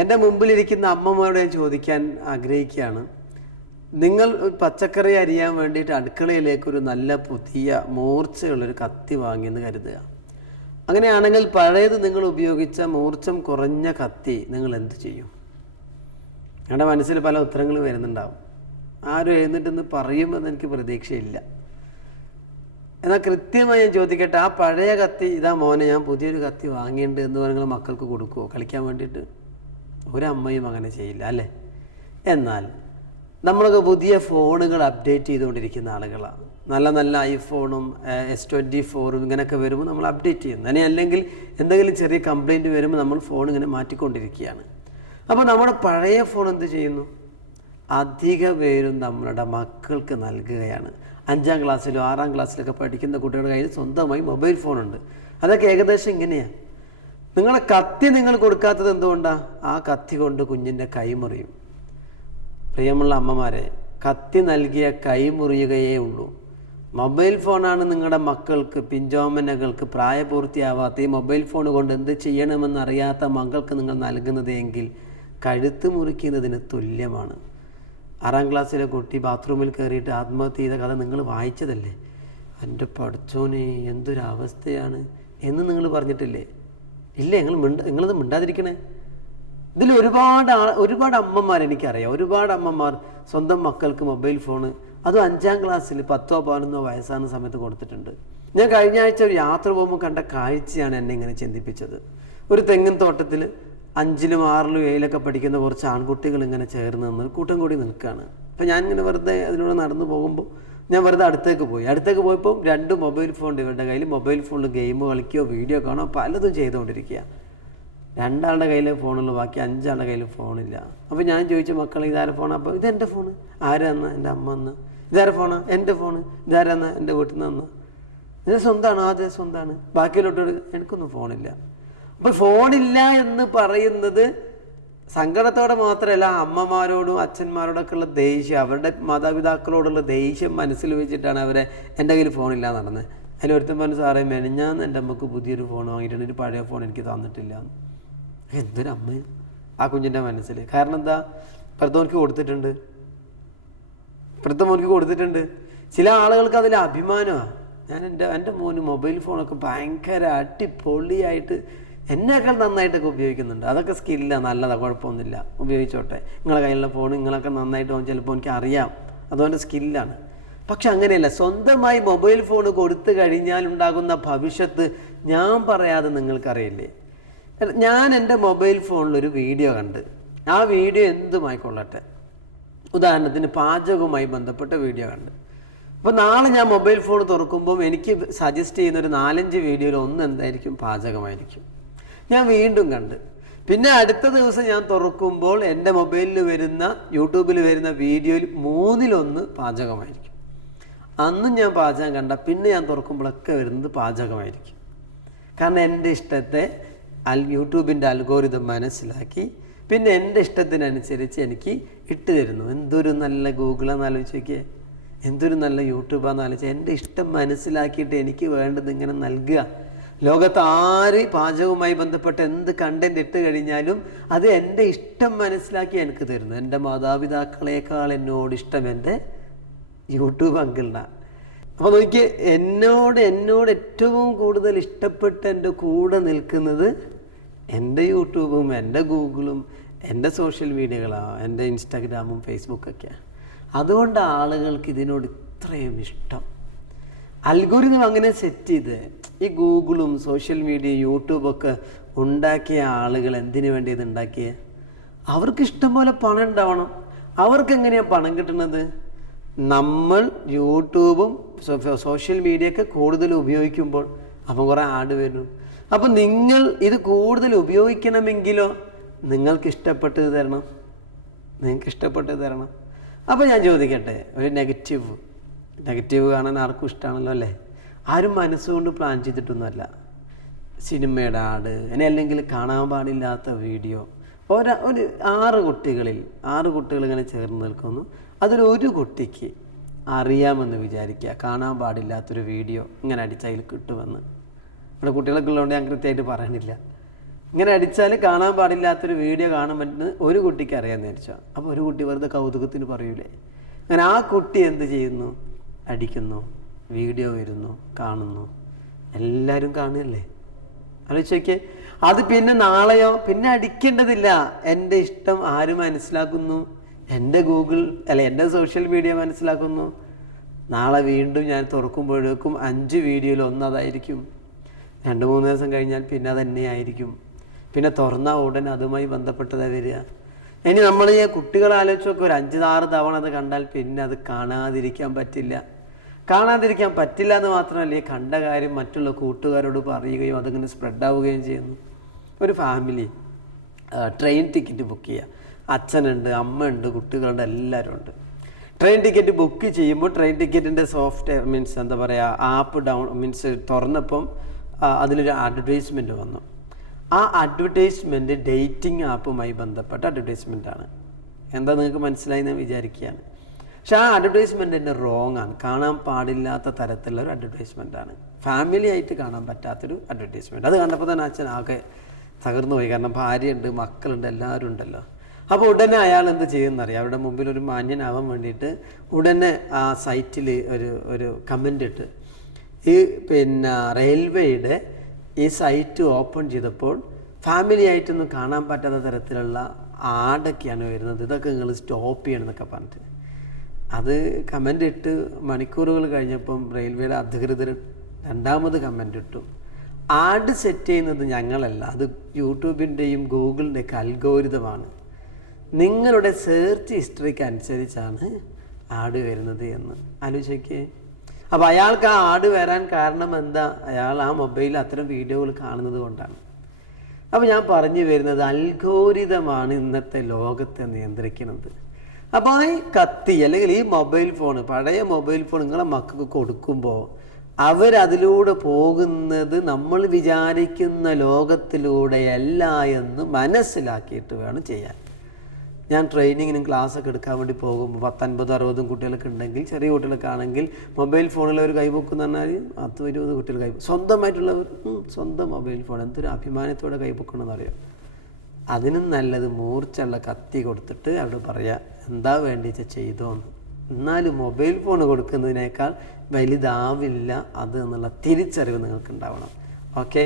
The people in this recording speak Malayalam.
എന്റെ മുമ്പിലിരിക്കുന്ന അമ്മമാരോട് ഞാൻ ചോദിക്കാൻ ആഗ്രഹിക്കുകയാണ്. നിങ്ങൾ പച്ചക്കറി അരിയാൻ വേണ്ടിയിട്ട് അടുക്കളയിലേക്ക് ഒരു നല്ല പുതിയ മൂർച്ചയുള്ളൊരു കത്തി വാങ്ങിയെന്ന് കരുതുക. അങ്ങനെയാണെങ്കിൽ പഴയത് നിങ്ങൾ ഉപയോഗിച്ച മൂർച്ചം കുറഞ്ഞ കത്തി നിങ്ങൾ എന്ത് ചെയ്യും? ഞങ്ങളുടെ മനസ്സിൽ പല ഉത്തരങ്ങളും വരുന്നുണ്ടാവും. ആരും എഴുന്നിട്ടെന്ന് പറയുമെന്ന് എനിക്ക് പ്രതീക്ഷയില്ല. എന്നാൽ കൃത്യമായി ഞാൻ ചോദിക്കട്ടെ ആ പഴയ കത്തി ഇതാ മോനെ ഞാൻ പുതിയൊരു കത്തി വാങ്ങിയിട്ടുണ്ട് എന്ന് പറഞ്ഞാൽ മക്കൾക്ക് കൊടുക്കുമോ കളിക്കാൻ വേണ്ടിയിട്ട്? ഒരമ്മയും അങ്ങനെ ചെയ്യില്ല അല്ലേ? എന്നാൽ നമ്മളൊക്കെ പുതിയ ഫോണുകൾ അപ്ഡേറ്റ് ചെയ്തുകൊണ്ടിരിക്കുന്ന ആളുകളാണ്. നല്ല നല്ല ഐഫോണും എസ് ട്വന്റി ഫോറും ഇങ്ങനെയൊക്കെ വരുമ്പോൾ നമ്മൾ അപ്ഡേറ്റ് ചെയ്യുന്നു. അല്ലെ അല്ലെങ്കിൽ എന്തെങ്കിലും ചെറിയ കംപ്ലൈന്റ് വരുമ്പോൾ നമ്മൾ ഫോൺ ഇങ്ങനെ മാറ്റിക്കൊണ്ടിരിക്കുകയാണ്. അപ്പോൾ നമ്മുടെ പഴയ ഫോൺ എന്ത് ചെയ്യുന്നു? അധിക പേരും നമ്മളുടെ മക്കൾക്ക് നൽകുകയാണ്. അഞ്ചാം ക്ലാസ്സിലോ ആറാം ക്ലാസ്സിലൊക്കെ പഠിക്കുന്ന കുട്ടികളുടെ കയ്യിൽ സ്വന്തമായി മൊബൈൽ ഫോണുണ്ട് അതൊക്കെ ഏകദേശം ഇങ്ങനെയാണ് നിങ്ങളെ കത്തി നിങ്ങൾ കൊടുക്കാത്തത് എന്തുകൊണ്ടാണ് ആ കത്തി കൊണ്ട് കുഞ്ഞിന്റെ കൈമുറിയും പ്രിയമുള്ള അമ്മമാരെ കത്തി നൽകിയ കൈ മുറിയുകയേ ഉള്ളൂ. മൊബൈൽ ഫോണാണ് നിങ്ങളുടെ മക്കൾക്ക് പിഞ്ചോമനകൾക്ക് പ്രായപൂർത്തിയാവാത്ത ഈ മൊബൈൽ ഫോൺ കൊണ്ട് എന്ത് ചെയ്യണമെന്ന് അറിയാത്ത മക്കൾക്ക് നിങ്ങൾ നൽകുന്നത് എങ്കിൽ കഴുത്ത് മുറിക്കുന്നതിന് തുല്യമാണ്. ആറാം ക്ലാസ്സിലെ കുട്ടി ബാത്റൂമിൽ കയറിയിട്ട് ആത്മഹത്യ ചെയ്ത കഥ നിങ്ങൾ വായിച്ചതല്ലേ? എന്റെ പഠിച്ചോനെ എന്തൊരവസ്ഥയാണ്? എന്ന് നിങ്ങൾ പറഞ്ഞിട്ടില്ലേ? ഇല്ലേ നിങ്ങൾ മിണ്ട നിങ്ങളത് മിണ്ടാതിരിക്കണേ. ഇതിൽ ഒരുപാട് ഒരുപാട് അമ്മമാർ എനിക്കറിയാം. ഒരുപാട് അമ്മമാർ സ്വന്തം മക്കൾക്ക് മൊബൈൽ ഫോണ് അതും അഞ്ചാം ക്ലാസ്സിൽ പത്തോ പതിനൊന്നോ വയസ്സാകുന്ന സമയത്ത് കൊടുത്തിട്ടുണ്ട്. ഞാൻ കഴിഞ്ഞ ആഴ്ച ഒരു യാത്ര പോകുമ്പോൾ കണ്ട കാഴ്ചയാണ് എന്നെ ഇങ്ങനെ ചിന്തിപ്പിച്ചത്. ഒരു തെങ്ങിൻ തോട്ടത്തിൽ അഞ്ചിലും ആറിലും ഏഴിലൊക്കെ പഠിക്കുന്ന കുറച്ച് ആൺകുട്ടികൾ ഇങ്ങനെ ചേർന്ന് നിന്ന് കൂട്ടം കൂടി നിൽക്കുകയാണ് അപ്പം ഞാൻ ഇങ്ങനെ വെറുതെ അതിലൂടെ നടന്നു പോകുമ്പോൾ ഞാൻ വെറുതെ അടുത്തേക്ക് പോയി. അടുത്തേക്ക് പോയപ്പോൾ രണ്ട് മൊബൈൽ ഫോൺ ഇവരുടെ കയ്യിൽ. മൊബൈൽ ഫോണിൽ ഗെയിം കളിക്കുകയോ വീഡിയോ കാണോ പലതും ചെയ്തുകൊണ്ടിരിക്കുക രണ്ടാളുടെ കയ്യിൽ ഫോണുള്ളൂ ബാക്കി അഞ്ചാളുടെ കയ്യിൽ ഫോണില്ല. അപ്പോൾ ഞാൻ ചോദിച്ചു മക്കളെ ഇതാരെ ഫോണാ അപ്പോൾ ഇതെന്റെ ഫോണ്. ആരാന്ന് എന്റെ അമ്മ എന്ന് ഇതാരെ ഫോണാ? എന്റെ ഫോണ്. ഇതാരാന്ന് എന്റെ വീട്ടിൽ നിന്ന് തന്ന ഇത് സ്വന്തമാണ് അതെ സ്വന്തമാണ് ബാക്കിയിലോട്ട് എനിക്കൊന്നും ഫോണില്ല. അപ്പോൾ ഫോണില്ല എന്ന് പറയുന്നത് സങ്കടത്തോടെ മാത്രമല്ല അമ്മമാരോടും അച്ഛന്മാരോടൊക്കെ ഉള്ള ദേഷ്യം അവരുടെ മാതാപിതാക്കളോടുള്ള ദേഷ്യം മനസ്സിൽ വെച്ചിട്ടാണ് അവരെ എന്റെ കയ്യിൽ ഫോണില്ല നടന്നത് അതിൽ ഒരുത്തൻ പറഞ്ഞു സാറേ മെനഞ്ഞാന്ന് എന്റെ അമ്മയ്ക്ക് പുതിയൊരു ഫോൺ വാങ്ങിയിട്ടുണ്ട്. ഒരു പഴയ ഫോൺ എനിക്ക് തന്നിട്ടില്ല. എന്തൊരു അമ്മ. ആ കുഞ്ഞിന്റെ മനസ്സിൽ. കാരണം എന്താ? പ്രഥമോനിക്ക് കൊടുത്തിട്ടുണ്ട്. പ്രഥമോനിക്ക് കൊടുത്തിട്ടുണ്ട്. ചില ആളുകൾക്ക് അതിൽ അഭിമാനമാണ് ഞാൻ എന്റെ എന്റെ മോന് മൊബൈൽ ഫോണൊക്കെ ഭയങ്കര അടിപൊളിയായിട്ട് എന്നേക്കാൾ നന്നായിട്ടൊക്കെ ഉപയോഗിക്കുന്നുണ്ട്. അതൊക്കെ സ്കില്ല നല്ലതാണ് കുഴപ്പമൊന്നുമില്ല. ഉപയോഗിച്ചോട്ടെ. നിങ്ങളെ കയ്യിലുള്ള ഫോൺ നിങ്ങളൊക്കെ നന്നായിട്ട് ചിലപ്പോൾ എനിക്ക് അറിയാം. അതുകൊണ്ട് സ്കില്ലാണ് പക്ഷെ അങ്ങനെയല്ല സ്വന്തമായി മൊബൈൽ ഫോൺ കൊടുത്തു കഴിഞ്ഞാൽ ഉണ്ടാകുന്ന ഭവിഷ്യത്ത് ഞാൻ പറയാതെ നിങ്ങൾക്കറിയില്ലേ? ഞാൻ എന്റെ മൊബൈൽ ഫോണിലൊരു വീഡിയോ കണ്ട്. ആ വീഡിയോ എന്തുമായിക്കൊള്ളട്ടെ? ഉദാഹരണത്തിന് പാചകവുമായി ബന്ധപ്പെട്ട വീഡിയോ കണ്ട്. അപ്പോൾ നാളെ ഞാൻ മൊബൈൽ ഫോൺ തുറക്കുമ്പോൾ എനിക്ക് സജസ്റ്റ് ചെയ്യുന്ന ഒരു നാലഞ്ച് വീഡിയോയിൽ ഒന്ന് എന്തായിരിക്കും? പാചകമായിരിക്കും. ഞാൻ വീണ്ടും കണ്ട്. പിന്നെ അടുത്ത ദിവസം ഞാൻ തുറക്കുമ്പോൾ എന്റെ മൊബൈലിൽ വരുന്ന യൂട്യൂബിൽ വരുന്ന വീഡിയോയിൽ മൂന്നിലൊന്ന് പാചകമായിരിക്കും. അന്നും ഞാൻ പാചകം കണ്ട പിന്നെ ഞാൻ തുറക്കുമ്പോഴൊക്കെ വരുന്നത് പാചകമായിരിക്കും. കാരണം എന്റെ ഇഷ്ടത്തെ അൽ യൂട്യൂബിന്റെ അൽഗോരിതം മനസ്സിലാക്കി പിന്നെ എന്റെ ഇഷ്ടത്തിനനുസരിച്ച് എനിക്ക് ഇട്ട് തരുന്നു. എന്തൊരു നല്ല ഗൂഗിളാന്ന് ആലോചിച്ച് നോക്കിയേ. എന്തൊരു നല്ല യൂട്യൂബാന്ന് ആലോചിച്ച്. എന്റെ ഇഷ്ടം മനസ്സിലാക്കിയിട്ട് എനിക്ക് വേണ്ടത് ഇങ്ങനെ നൽകുക. ലോകത്ത് ആര് പാചകവുമായി ബന്ധപ്പെട്ട് എന്ത് കണ്ടന്റ് ഇട്ട് കഴിഞ്ഞാലും അത് എന്റെ ഇഷ്ടം മനസ്സിലാക്കി എനിക്ക് തരുന്നു. എന്റെ മാതാപിതാക്കളെക്കാൾ എന്നോട് ഇഷ്ടം എന്റെ യൂട്യൂബ് അങ്കിളിനാണ് അപ്പോൾ നോക്കി എന്നോട് എന്നോട് ഏറ്റവും കൂടുതൽ ഇഷ്ടപ്പെട്ട് എന്റെ കൂടെ നിൽക്കുന്നത് എന്റെ യൂട്യൂബും എന്റെ ഗൂഗിളും എന്റെ സോഷ്യൽ മീഡിയകളാണ് എന്റെ ഇൻസ്റ്റാഗ്രാമും ഫേസ്ബുക്കൊക്കെയാണ് അതുകൊണ്ട് ആളുകൾക്ക് ഇതിനോട് ഇത്രയും ഇഷ്ടം. അൽഗോരിതം അങ്ങനെ സെറ്റ് ചെയ്ത് ഈ ഗൂഗിളും സോഷ്യൽ മീഡിയ യൂട്യൂബൊക്കെ ഉണ്ടാക്കിയ ആളുകൾ എന്തിനു വേണ്ടി ഇത് ഉണ്ടാക്കിയ? അവർക്ക് ഇഷ്ടം പോലെ പണം ഉണ്ടാവണം. അവർക്ക് എങ്ങനെയാണ് പണം കിട്ടുന്നത്? നമ്മൾ യൂട്യൂബും സോഷ്യൽ മീഡിയയൊക്കെ കൂടുതൽ ഉപയോഗിക്കുമ്പോൾ അപ്പം കുറേ ആഡ് വരുന്നു. അപ്പം നിങ്ങൾ ഇത് കൂടുതൽ ഉപയോഗിക്കണമെങ്കിലോ നിങ്ങൾക്ക് ഇഷ്ടപ്പെട്ടത് തരണം. നിങ്ങൾക്ക് ഇഷ്ടപ്പെട്ടത് തരണം. അപ്പോൾ ഞാൻ ചോദിക്കട്ടെ ഒരു നെഗറ്റീവ്. നെഗറ്റീവ് കാണാൻ ആർക്കും ഇഷ്ടമാണല്ലോ അല്ലേ? ആരും മനസ്സുകൊണ്ട് പ്ലാൻ ചെയ്തിട്ടൊന്നുമല്ല. സിനിമയുടെ ആട് ഇനി അല്ലെങ്കിൽ കാണാൻ പാടില്ലാത്ത വീഡിയോ. ഒര ഒരു ആറ് കുട്ടികളിൽ ആറ് കുട്ടികൾ ഇങ്ങനെ ചേർന്ന് നിൽക്കുന്നു. അതിൽ ഒരു കുട്ടിക്ക് അറിയാമെന്ന് വിചാരിക്കുക കാണാൻ പാടില്ലാത്തൊരു വീഡിയോ ഇങ്ങനെ അടിച്ചതിൽ കിട്ടുമെന്ന്. ഇവിടെ കുട്ടികളൊക്കെ ഉള്ളതുകൊണ്ട് ഞാൻ കൃത്യമായിട്ട് പറയണില്ല ഇങ്ങനെ അടിച്ചാൽ കാണാൻ പാടില്ലാത്തൊരു വീഡിയോ കാണാൻ പറ്റുന്നത് ഒരു കുട്ടിക്ക് അറിയാമെന്ന് വിചാരിച്ചോ അപ്പോൾ ഒരു കുട്ടി വെറുതെ കൗതുകത്തിന് പറയൂലേ? അങ്ങനെ ആ കുട്ടി എന്ത് ചെയ്യുന്നു? അടിക്കുന്നു. വീഡിയോ വരുന്നു കാണുന്നു. എല്ലാവരും കാണുകയല്ലേ? ആലോചിച്ചോക്കെ അത് പിന്നെ നാളെയോ? പിന്നെ അടിക്കേണ്ടതില്ല. എന്റെ ഇഷ്ടം ആര് മനസ്സിലാക്കുന്നു? എന്റെ ഗൂഗിൾ അല്ല എന്റെ സോഷ്യൽ മീഡിയ മനസ്സിലാക്കുന്നു. നാളെ വീണ്ടും ഞാൻ തുറക്കുമ്പോഴേക്കും അഞ്ച് വീഡിയോയിൽ ഒന്നതായിരിക്കും. രണ്ട് മൂന്ന് ദിവസം കഴിഞ്ഞാൽ പിന്നെ തന്നെയായിരിക്കും പിന്നെ തുറന്ന ഉടൻ അതുമായി ബന്ധപ്പെട്ടതാണ് വരിക. ഇനി നമ്മൾ ഈ കുട്ടികൾ നോക്കുക ഒരു അഞ്ച് ആറ് തവണ അത് കണ്ടാൽ പിന്നെ അത് കാണാതിരിക്കാൻ പറ്റില്ല. കാണാതിരിക്കാൻ പറ്റില്ല എന്ന് മാത്രമല്ല കണ്ട കാര്യം മറ്റുള്ള കൂട്ടുകാരോട് പറയുകയും അതിങ്ങനെ സ്പ്രെഡ് ആവുകയും ചെയ്യുന്നു. ഒരു ഫാമിലി ട്രെയിൻ ടിക്കറ്റ് ബുക്ക് ചെയ്യുക അച്ഛനുണ്ട് അമ്മയുണ്ട് കുട്ടികളുണ്ട് എല്ലാവരും ഉണ്ട്. ട്രെയിൻ ടിക്കറ്റ് ബുക്ക് ചെയ്യുമ്പോൾ ട്രെയിൻ ടിക്കറ്റിന്റെ സോഫ്റ്റ്വെയർ മീൻസ് എന്താ പറയുക ആപ്പ് ഡൗൺ മീൻസ് തുറന്നപ്പം അതിലൊരു അഡ്വർടൈസ്മെന്റ് വന്നു. ആ അഡ്വർടൈസ്മെന്റ് ഡേറ്റിംഗ് ആപ്പുമായി ബന്ധപ്പെട്ട അഡ്വർടൈസ്മെന്റ് ആണ്. എന്താ നിങ്ങൾക്ക് മനസ്സിലായി എന്ന് വിചാരിക്കുകയാണ്? പക്ഷെ ആ അഡ്വർടൈസ്മെന്റ് തന്നെ റോങ് ആണ്. കാണാൻ പാടില്ലാത്ത തരത്തിലുള്ള ഒരു അഡ്വർടൈസ്മെന്റ് ആണ്. ഫാമിലി ആയിട്ട് കാണാൻ പറ്റാത്തൊരു അഡ്വർടൈസ്മെന്റ് അത് കണ്ടപ്പോൾ തന്നെ അച്ഛൻ ആകെ തകർന്നു പോയി. കാരണം ഭാര്യയുണ്ട് മക്കളുണ്ട് എല്ലാവരും ഉണ്ടല്ലോ. അപ്പോൾ ഉടനെ അയാൾ എന്ത് ചെയ്യുമെന്നറിയാം അവരുടെ മുമ്പിൽ ഒരു മാന്യനാവാൻ വേണ്ടിയിട്ട് ഉടനെ ആ സൈറ്റിൽ ഒരു ഒരു കമന്റ് ഇട്ട്. ഈ പിന്നെ റെയിൽവേയുടെ ഈ സൈറ്റ് ഓപ്പൺ ചെയ്തപ്പോൾ ഫാമിലി ആയിട്ടൊന്നും കാണാൻ പറ്റാത്ത തരത്തിലുള്ള ആടൊക്കെയാണ് വരുന്നത്. ഇതൊക്കെ നിങ്ങൾ സ്റ്റോപ്പ് ചെയ്യണം എന്നൊക്കെ പറഞ്ഞിട്ട്. അത് കമന്റ് ഇട്ട് മണിക്കൂറുകൾ കഴിഞ്ഞപ്പം റെയിൽവേയുടെ അധികൃതർ രണ്ടാമത് കമന്റ് ഇട്ടു. ആഡ് സെറ്റ് ചെയ്യുന്നത് ഞങ്ങളല്ല അത് യൂട്യൂബിന്റെയും ഗൂഗിളിന്റെയൊക്കെ അൽഗോരിതമാണ്. നിങ്ങളുടെ സെർച്ച് ഹിസ്റ്ററിക്ക് അനുസരിച്ചാണ് ആഡ് വരുന്നത് എന്ന്. ആലോചിക്കേ അപ്പോൾ അയാൾക്ക് ആ ആഡ് വരാൻ കാരണം എന്താ? അയാൾ ആ മൊബൈലിൽ അത്തരം വീഡിയോകൾ കാണുന്നത് കൊണ്ടാണ്. അപ്പോൾ ഞാൻ പറഞ്ഞു വരുന്നത് അൽഗോരിതമാണ് ഇന്നത്തെ ലോകത്തെ നിയന്ത്രിക്കുന്നത്. അപ്പോൾ ഈ കത്തി അല്ലെങ്കിൽ ഈ മൊബൈൽ ഫോൺ പഴയ മൊബൈൽ ഫോൺ നിങ്ങളെ മക്കൾക്ക് കൊടുക്കുമ്പോൾ അവരതിലൂടെ പോകുന്നത് നമ്മൾ വിചാരിക്കുന്ന ലോകത്തിലൂടെയല്ല എന്ന് മനസ്സിലാക്കിയിട്ട് വേണം ചെയ്യാൻ. ഞാൻ ട്രെയിനിങ്ങിനും ക്ലാസ്സൊക്കെ എടുക്കാൻ വേണ്ടി പോകുമ്പോൾ പത്തൊൻപതും അറുപതും കുട്ടികളൊക്കെ ഉണ്ടെങ്കിൽ ചെറിയ കുട്ടികളൊക്കെ ആണെങ്കിൽ മൊബൈൽ ഫോണിൽ ഒരു കൈപൊക്കുന്ന പറഞ്ഞാൽ പത്ത് ഇരുപത് കുട്ടികൾ കൈ സ്വന്തമായിട്ടുള്ളവർ സ്വന്തം മൊബൈൽ ഫോൺ. എന്തൊരു അഭിമാനത്തോടെ കൈബുക്കണമെന്ന് അറിയാം അതിനും നല്ലത് മൂർച്ചുള്ള കത്തി കൊടുത്തിട്ട് അവിടെ പറയാം എന്താ വേണ്ടിയിട്ട് ചെയ്തോന്ന്? എന്നാലും മൊബൈൽ ഫോൺ കൊടുക്കുന്നതിനേക്കാൾ വലുതാവില്ല അത് എന്നുള്ള തിരിച്ചറിവ് നിങ്ങൾക്ക് ഉണ്ടാവണം ഓക്കെ?